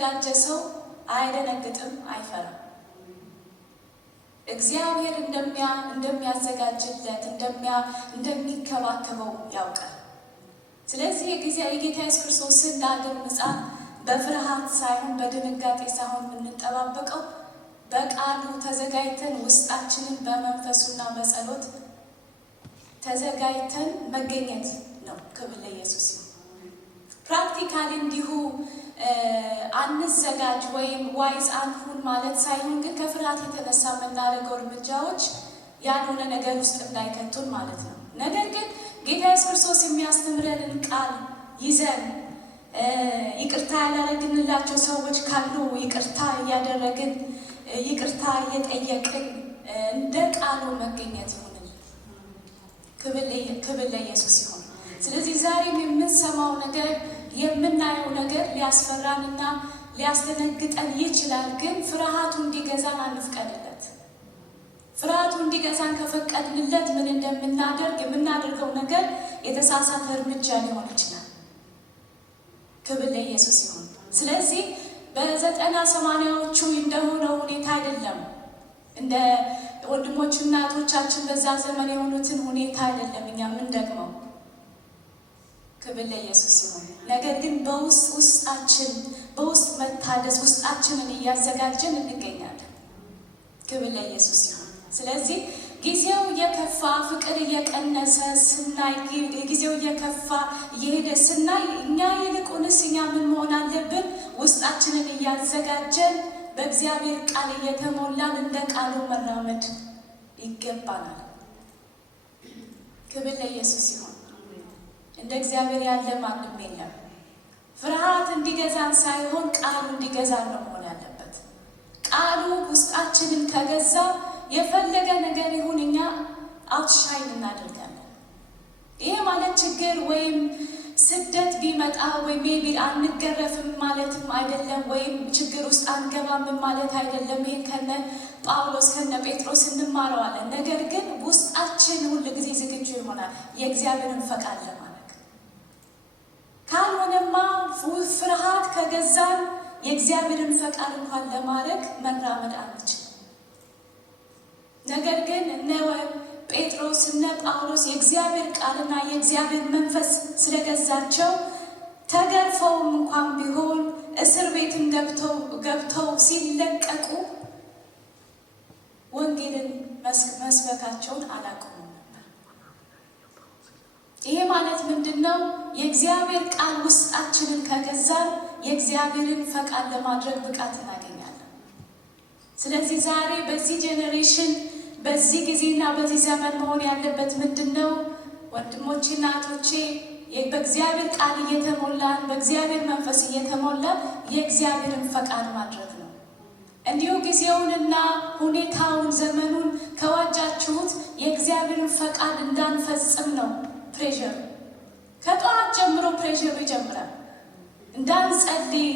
የተዘጋጀ ሰው አይደነግጥም፣ አይፈራም። እግዚአብሔር እንደሚያዘጋጅለት እንደሚከባከበው ያውቃል። ስለዚህ የጌታ ኢየሱስ ክርስቶስን ዳግም ምጽአት በፍርሃት ሳይሆን በድንጋጤ ሳይሆን የምንጠባበቀው በቃሉ ተዘጋጅተን ውስጣችንን በመንፈሱና በጸሎት ተዘጋጅተን መገኘት ነው። ክብር ለኢየሱስ ይሁን። ፕራክቲካሊ እንዲሁ አንዘጋጅ ወይም ዋይዝ አንሁን ማለት ሳይሆን ግን ከፍርሃት የተነሳ የምናደርገው እርምጃዎች ያልሆነ ነገር ውስጥ እንዳይከቱን ማለት ነው። ነገር ግን ጌታ ኢየሱስ ክርስቶስ የሚያስተምረንን ቃል ይዘን ይቅርታ ያላደረግንላቸው ሰዎች ካሉ ይቅርታ እያደረግን ይቅርታ እየጠየቅን እንደ ቃሉ መገኘት ይሁንልን። ክብር ለኢየሱስ ይሁን። ስለዚህ ዛሬም የምንሰማው ነገር የምናየው ነገር ሊያስፈራንና ሊያስደነግጠን ይችላል። ግን ፍርሃቱ እንዲገዛን አንፍቀድለት። ፍርሃቱ እንዲገዛን ከፈቀድንለት ምን እንደምናደርግ የምናደርገው ነገር የተሳሳተ እርምጃ ሊሆን ይችላል። ክብር ለኢየሱስ ይሁን። ስለዚህ በ90-80ዎቹ እንደሆነው ሁኔታ አይደለም፣ እንደ ወንድሞች እናቶቻችን በዛ ዘመን የሆኑትን ሁኔታ አይደለም እኛ የምንደግመው። ክብር ለኢየሱስ ይሁን። ነገር ግን በውስጥ መታደስ ውስጣችንን እያዘጋጀን እንገኛለን። ክብር ለኢየሱስ ይሁን። ስለዚህ ጊዜው እየከፋ ፍቅር እየቀነሰ ስናይ፣ ጊዜው እየከፋ እየሄደ ስናይ እኛ ይልቁንስ እኛ ምን መሆን አለብን? ውስጣችንን እያዘጋጀን በእግዚአብሔር ቃል እየተሞላን እንደ ቃሉ መራመድ ይገባናል። ክብር ለኢየሱስ ይሁን። እንደ እግዚአብሔር ያለ ማንም የለም። ፍርሃት እንዲገዛን ሳይሆን ቃሉ እንዲገዛን ነው መሆን ያለበት። ቃሉ ውስጣችንን ከገዛ የፈለገ ነገር ይሁን እኛ አውትሻይን እናደርጋለን። ይሄ ማለት ችግር ወይም ስደት ቢመጣ ወይም ሜቢ አንገረፍም ማለትም አይደለም፣ ወይም ችግር ውስጥ አንገባም ማለት አይደለም። ይሄን ከነ ጳውሎስ ከነ ጴጥሮስ እንማረዋለን። ነገር ግን ውስጣችን ሁል ጊዜ ዝግጁ ይሆናል የእግዚአብሔርን ፈቃድ ለማድረግ። ካልሆነማ ፍርሃት ከገዛን የእግዚአብሔርን ፈቃድ እንኳን ለማድረግ መራመድ አንችልም። ነገር ግን እነ ጴጥሮስ እነ ጳውሎስ የእግዚአብሔር ቃልና የእግዚአብሔር መንፈስ ስለገዛቸው ተገርፈውም እንኳን ቢሆን እስር ቤትም ገብተው ሲለቀቁ ወንጌልን መስበካቸውን አላቆሙም ነበር። ይሄ ማለት ምንድን ነው? የእግዚአብሔር ቃል ውስጣችንን ከገዛን የእግዚአብሔርን ፈቃድ ለማድረግ ብቃት እናገኛለን። ስለዚህ ዛሬ በዚህ ጄኔሬሽን በዚህ ጊዜና በዚህ ዘመን መሆን ያለበት ምንድን ነው? ወንድሞቼ እና እህቶቼ በእግዚአብሔር ቃል እየተሞላን በእግዚአብሔር መንፈስ እየተሞላን የእግዚአብሔርን ፈቃድ ማድረግ ነው። እንዲሁ ጊዜውንና ሁኔታውን ዘመኑን ከዋጃችሁት የእግዚአብሔርን ፈቃድ እንዳንፈጽም ነው ፕሬሸሩ። ከጠዋት ጀምሮ ፕሬሸሩ ይጀምራል። እንዳንጸልይ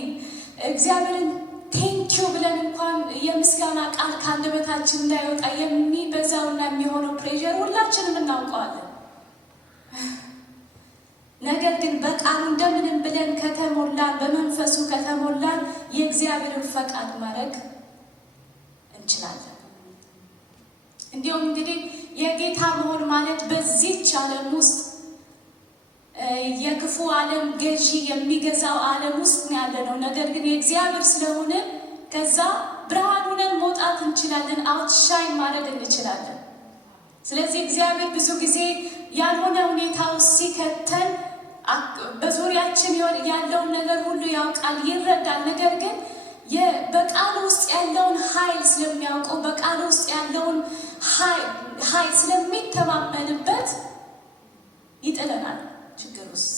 እግዚአብሔርን ቴንኪው ብለን እንኳን የምስጋና ቃል ከአንደበታችን እንዳይወጣ የሚበዛውና የሚሆነው ፕሬሸር ሁላችንም እናውቀዋለን። ነገር ግን በቃሉ እንደምንም ብለን ከተሞላን በመንፈሱ ከተሞላን የእግዚአብሔርን ፈቃድ ማድረግ እንችላለን። እንዲሁም እንግዲህ የጌታ መሆን ማለት በዚህች ዓለም ውስጥ የክፉ ዓለም ገዢ የሚገዛው ዓለም ውስጥ ያለ ነው። ነገር ግን የእግዚአብሔር ስለሆነ ከዛ ብርሃን ሆነን መውጣት እንችላለን፣ አውትሻይን ማድረግ እንችላለን። ስለዚህ እግዚአብሔር ብዙ ጊዜ ያልሆነ ሁኔታ ውስጥ ሲከተን በዙሪያችን ያለውን ነገር ሁሉ ያውቃል፣ ይረዳል። ነገር ግን በቃሉ ውስጥ ያለውን ኃይል ስለሚያውቀው በቃሉ ውስጥ ያለውን ኃይል ስለሚተማመንበት ይጥለናል፣ ችግር ውስጥ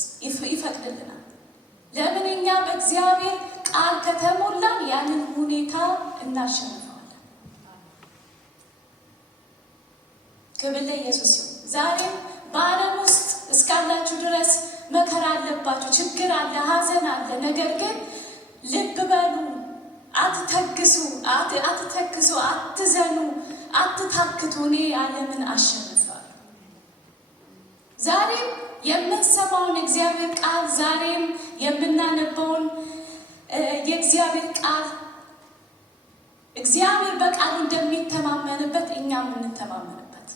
ይፈቅድልናል። ለምን? እኛ በእግዚአብሔር ቃል ከተሞላን ያንን ሁኔታ እናሸንፈዋለን። ክብር ለኢየሱስ ይሁን። ዛሬም በዓለም ውስጥ እስካላችሁ ድረስ መከራ አለባችሁ፣ ችግር አለ፣ ሐዘን አለ። ነገር ግን ልብ በሉ፣ አትተክሱ፣ አትዘኑ፣ አትታክቱ። እኔ ዓለምን አሸንፋለሁ። ዛሬም የምንሰማውን እግዚአብሔር ቃል ዛሬም የምናነበውን የእግዚአብሔር ቃል እግዚአብሔር በቃሉ እንደሚተማመንበት እኛም እንተማመንበት።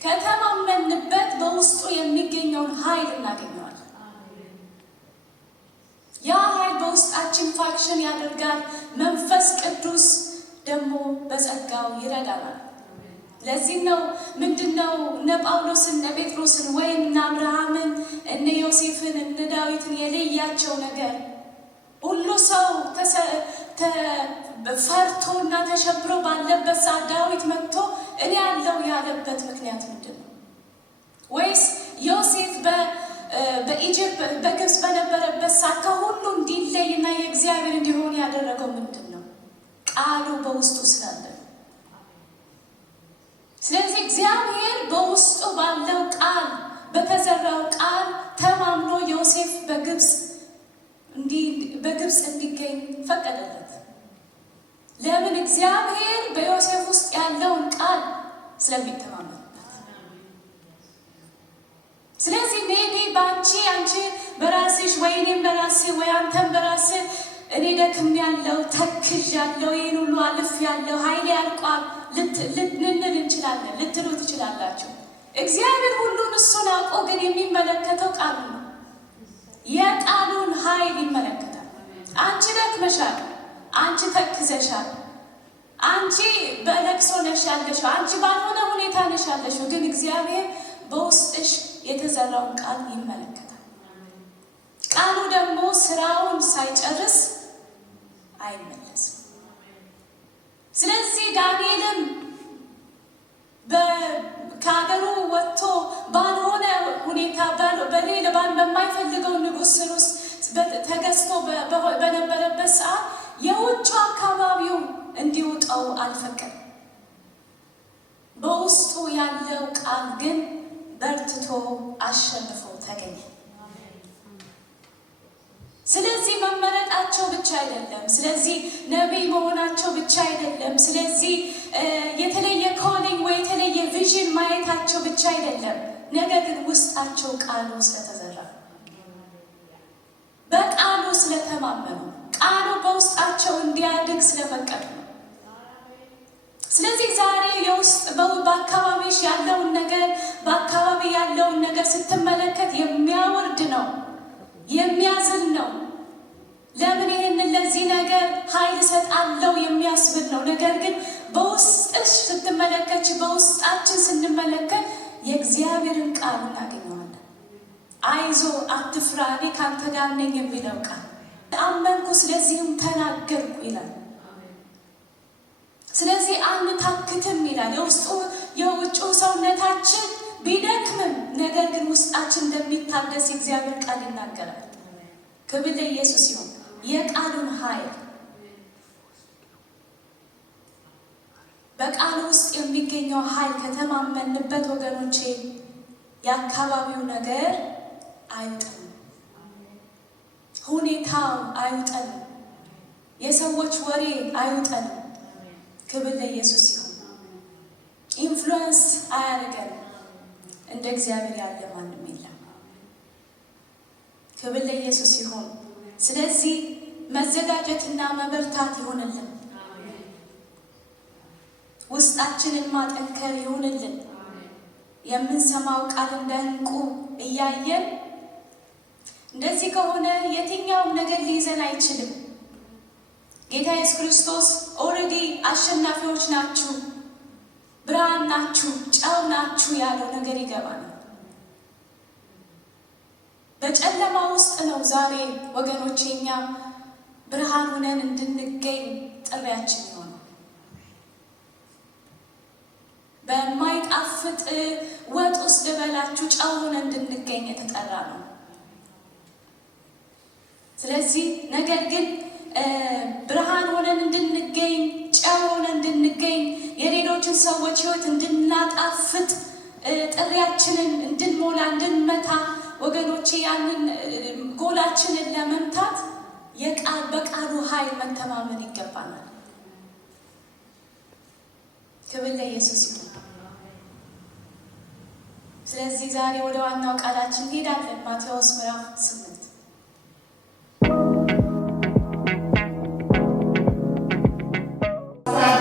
ከተማመንበት በውስጡ የሚገኘውን ኃይል እናገኘዋለን። ያ ኃይል በውስጣችን ፋክሽን ያደርጋል። መንፈስ ቅዱስ ደግሞ በጸጋው ይረዳናል። ለዚህ ነው ምንድነው እነ ጳውሎስን እነ ጴጥሮስን ወይም እነ አብርሃምን እነ ዮሴፍን እነ ዳዊትን የለያቸው ነገር ሁሉ ሰው ፈርቶና ተሸብሮ ባለበት ሰዓት ዳዊት መጥቶ እኔ ያለው ያለበት ምክንያት ምንድን ነው? ወይስ ዮሴፍ በኢጅፕት በግብፅ በነበረበት ሰዓት ከሁሉ እንዲለይና የእግዚአብሔር እንዲሆን ያደረገው ምንድን ነው? ቃሉ በውስጡ ስላለ። ስለዚህ እግዚአብሔር በውስጡ ባለው ቃል በተዘራው ቃል ተማምኖ ዮሴፍ በግብፅ እንዲገኝ ፈቀደለት። ለምን? እግዚአብሔር በዮሴፍ ውስጥ ያለውን ቃል ስለሚተማመንበት። ስለዚህ ሜቢ አንቺ በራስሽ ወይ እኔም በራሴ ወይ አንተም በራስህ እኔ ደክም ያለው ተክዥ ያለው ይህን ሁሉ አልፍ ያለው ኃይሌ ያልቋል ልንል እንችላለን፣ ልትሉ ትችላላችሁ። እግዚአብሔር ሁሉን እሱን አውቆ ግን የሚመለከተው ቃሉ ነው። የቃሉን ኃይል ይመለከታል። አንቺ ደክመሻል፣ አንቺ ተክዘሻል፣ አንቺ በለቅሶ ነሽ ያለሽው፣ አንቺ ባልሆነ ሁኔታ ነሽ ያለሽው፣ ግን እግዚአብሔር በውስጥሽ የተዘራውን ቃል ይመለከታል። ቃሉ ደግሞ ስራውን ሳይጨርስ አይመለስም። ስለዚህ ዳንኤልም ከሀገሩ ወጥቶ ባልሆነ ሁኔታ በሌላ በማይፈልገው ንጉሥ ስር ውስጥ ተገዝቶ በነበረበት ሰዓት የውጭ አካባቢው እንዲውጠው አልፈቀደም። በውስጡ ያለው ቃል ግን በርትቶ አሸንፎ ተገኘ። ስለዚህ መመረጣቸው ብቻ አይደለም፣ ስለዚህ ነቢይ መሆናቸው ብቻ አይደለም፣ ስለዚህ የተለየ ኮሊንግ ወይ የተለየ ቪዥን ማየታቸው ብቻ አይደለም። ነገር ግን ውስጣቸው ቃሉ ስለተዘራ በቃሉ ስለተማመኑ ቃሉ በውስጣቸው እንዲያድግ ስለፈቀዱ ነው። ስለዚህ ዛሬ የውስጥ በአካባቢሽ ያለውን ነገር በአካባቢ ያለውን ነገር ስትመለከት የሚያወርድ ነው፣ የሚያዝን ነው። ለምን ይህንን ለዚህ ነገር ኃይል እሰጣለሁ የሚያስብል ነው። ነገር ግን በውስጥሽ ስትመለከች በውስጣችን ስንመለከት የእግዚአብሔርን ቃል እናገኘዋለን። አይዞ አትፍራ፣ እኔ ካንተ ጋር ነኝ የሚለው ቃል አመንኩ፣ ስለዚህም ተናገርኩ ይላል። ስለዚህ አንታክትም ይላል። የውጭው ሰውነታችን ቢደክምም ነገር ግን ውስጣችን እንደሚታደስ የእግዚአብሔር ቃል ይናገራል። ክብር ለኢየሱስ ይሁን። የቃሉን ኃይል በቃሉ ውስጥ የሚገኘው ኃይል ከተማመንበት ወገኖቼ የአካባቢው ነገር አይውጠንም፣ ሁኔታው አይውጠንም፣ የሰዎች ወሬ አይውጠንም። ክብር ለኢየሱስ ይሁን። ኢንፍሉዌንስ አያደርገንም። እንደ እግዚአብሔር ያለ ማንም የለም። ክብር ለኢየሱስ ይሁን። ስለዚህ መዘጋጀትና መበርታት ይሁንልን። ውስጣችንን ማጠንከር ይሁንልን። የምንሰማው ቃል እንደ ዕንቁ እያየን እንደዚህ ከሆነ የትኛውም ነገር ሊይዘን አይችልም። ጌታ ኢየሱስ ክርስቶስ ኦልሬዲ አሸናፊዎች ናችሁ፣ ብርሃን ናችሁ፣ ጨው ናችሁ ያለው ነገር ይገባናል። በጨለማ ውስጥ ነው ዛሬ ወገኖቼ እኛ ብርሃን ሆነን እንድንገኝ ጥሪያችን ይሆናል። በማይጣፍጥ ወጥ ውስጥ በላችሁ ጨው ሆነን እንድንገኝ የተጠራ ነው። ስለዚህ ነገር ግን ብርሃን ሆነን እንድንገኝ ጨው ሆነን እንድንገኝ የሌሎችን ሰዎች ሕይወት እንድናጣፍጥ ጥሪያችንን እንድንሞላ እንድንመታ ወገኖቼ ያንን ጎላችንን ለመምታት በቃሉ ኃይል መተማመን ይገባናል። ክብር ለኢየሱስ ይሁን። ስለዚህ ዛሬ ወደ ዋናው ቃላችን እንሄዳለን። ማቴዎስ ምዕራፍ 8